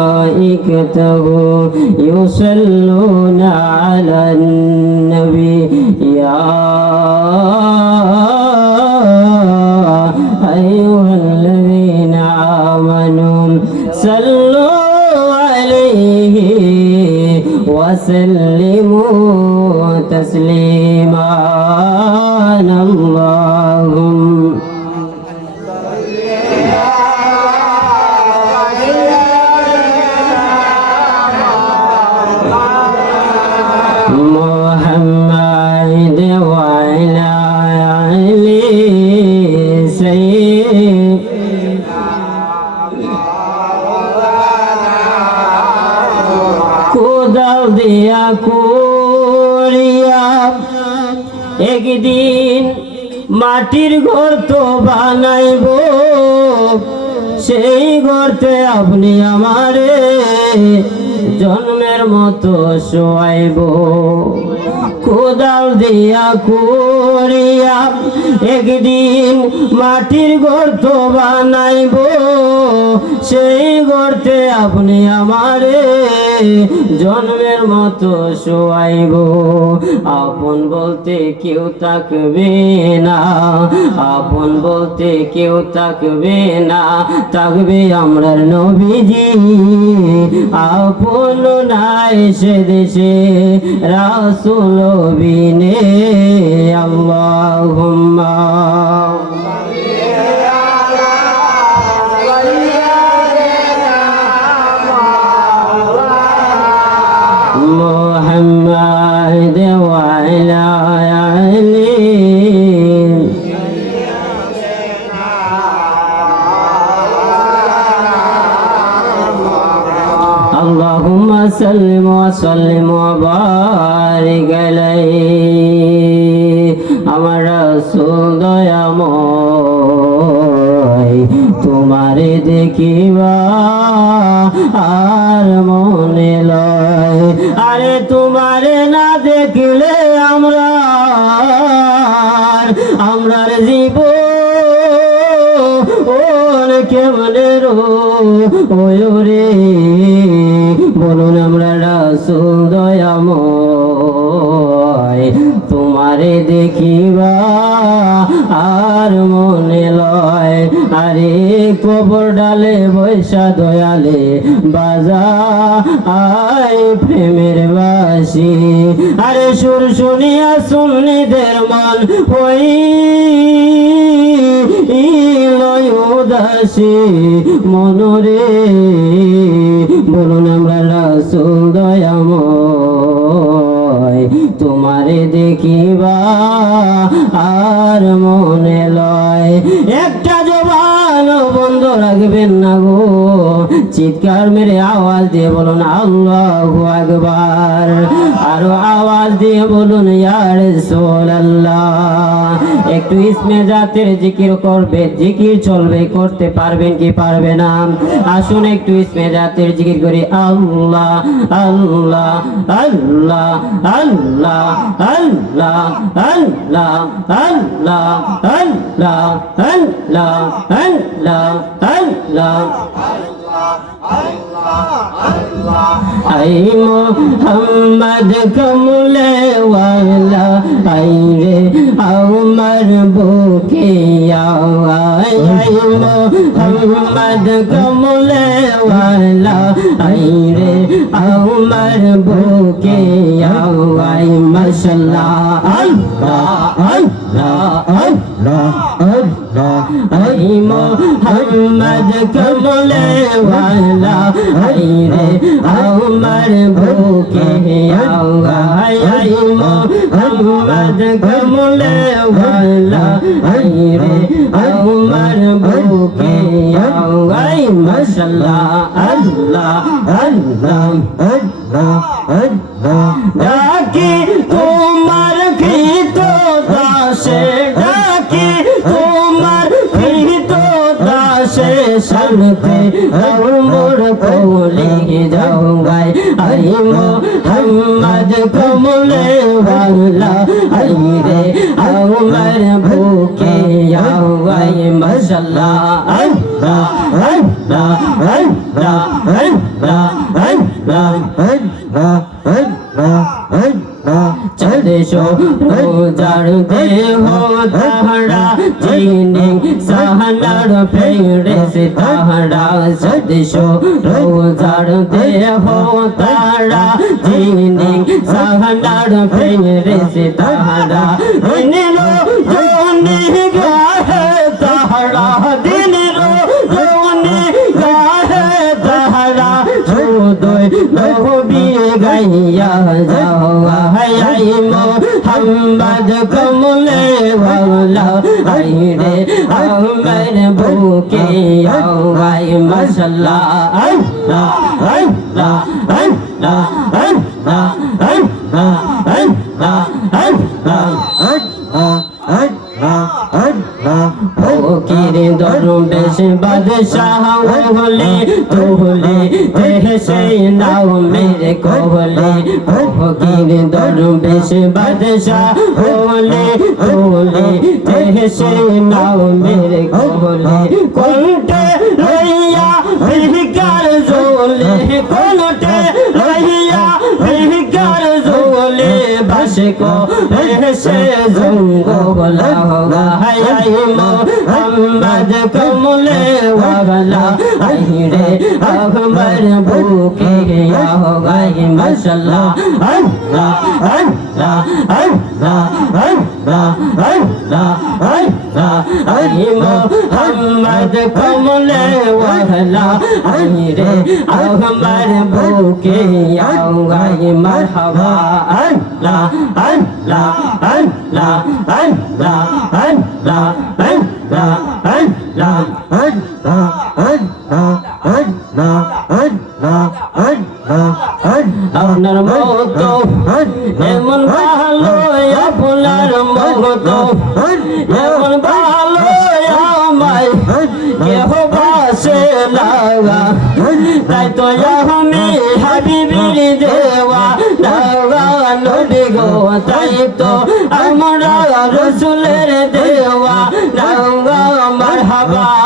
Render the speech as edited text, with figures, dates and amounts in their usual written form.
وملائكته يصلون على النبي يا أيها الذين آمنوا صلوا عليه وسلموا تسليما اللهم محمد وعلى آله কোদাল দিয়া কুড়িয়া একদিন মাটির ঘর তো বানাইব, সেই ঘরতে আপনি আমারে জন্মের মতো শোয়াইব। কোদাল দিয়া কুড়িয়া একদিন মাটির ঘর তো বানাইব, সেই ঘরতে আপনি আমারে জন্মের মতো শোয়াইব। আপন বলতে কেউ থাকবে না, আপন বলতে কেউ থাকবে না, থাকবে আমরার নবীজি। আপন নাই সে দেশে রাসূল বিনে আল্লাহুম্মা محمد وعلى آله اللهم سلم وسلم وبارك عليه আমার রাসূল দয়াময় তোমারে দেখিবা আর মনে লয়। আরে তোমারে না দেখলে আমরার জীবন কেমনে রে বলুন আমরা রাসূল দয়াময় তোমারে দেখিবা আর মনে লয়। আরে কবর ডালে বৈশা দয়ালে বাজা আয় প্রেমের বাসি। আরে সুর শুনিয়া সুন্নিদের মন হই উদাসী মনরে বলুন আমরা রাসূল দয়াময় তোমারে দেখিবা আর মনে লয়। একটা জবান বন্ধ রাখবেন না গো, চিৎকার মেরে আওয়াজ দিয়ে বলুন আল্লাহু আকবার। আরো আওয়াজ দিয়ে বলুন ইয়া রাসূলুল্লাহ। একটু ইসমে জাতের জিকির করবে, জিকির চলবে, করতে পারবেন কি পারবে না? আসুন একটু ইসমে জাতের জিকির করি। আল্লাহ আল্লাহ আল্লাহ আল্লাহ আল্লাহ আল্লাহ আল্লাহ আল্লাহ আল্লাহ আল্লাহ আল্লাহ আই মোহাম্মদ কমলে ওয়ালা আই রে আমার বুকে আই মোহাম্মদ কমলে ওয়ালা আই রে আমার বুকে আই মাশাআল্লাহ আল্লাহ আল্লাহ আল্লাহ আল্লাহ আই মোহাম্মদ কমলে ওয়ালা আই রে আমার বুকে আই মোহাম্মদ কমলে ওয়ালা আই রে আমার বুকে আই মাশাআল্লাহ আল্লাহ আল্লাহ আল্লাহ আল্লাহ ডাকি তোমার কৃত দাসে, ডাকি তোমার কৃত দাসে শান্তি মোর কোলে যাও গাই আই মোহাম্মদ কমলে ওয়ালা আই রে আমার বুকে আই মাশাআল্লাহ আল্লাহ আল্লাহ हो तारा जीने सहनर फेरे से तारा सदशो रोजार दे हो तारा जीने सहनर फेरे से तारा दिन रो जोने गाहे तारा दिन रो जोने गाहे तारा छोदोय नबी गैया जावा है मोहम्मद कमले वाला आई रे अमर भूखे आई मसल्ला अल्लाह अल्लाह अल्लाह अल्लाह अल्लाह अल्लाह अल्लाह ফকির দরবেশ বাদশাহ হলে তোলে দেশে নাও মেরে কোলে ফকির দরবেশ বাদশাহ হলে তোলে দেশে নাও মেরে কোলে কোনটে রইয়া ভিকার জোলে কোনটে রইয়া ভিকার জোলে বাসে কো এসে জঙ্গল হোগা হায় मोहम्मद कमले वाला आई रे अकबर भूखे या होगा ये मसल्ला अल्लाह अल्लाह अल्लाह अल्लाह अल्लाह अल्लाह आई मोहम्मद कमले वाला आई रे अकबर भूखे या होगा ये मरहबा अल्लाह अल्लाह अल्लाह अल्लाह अल्लाह আপনার মতো এমন ভালো আপনার মতো এমন ভালো আমায় কেহ বাসে লাগা তাই তো আমি হাবিবির দেওয়া লাগা নবী গো তাই তো আমরা রসুলের দেওয়া লাগা মারহাবা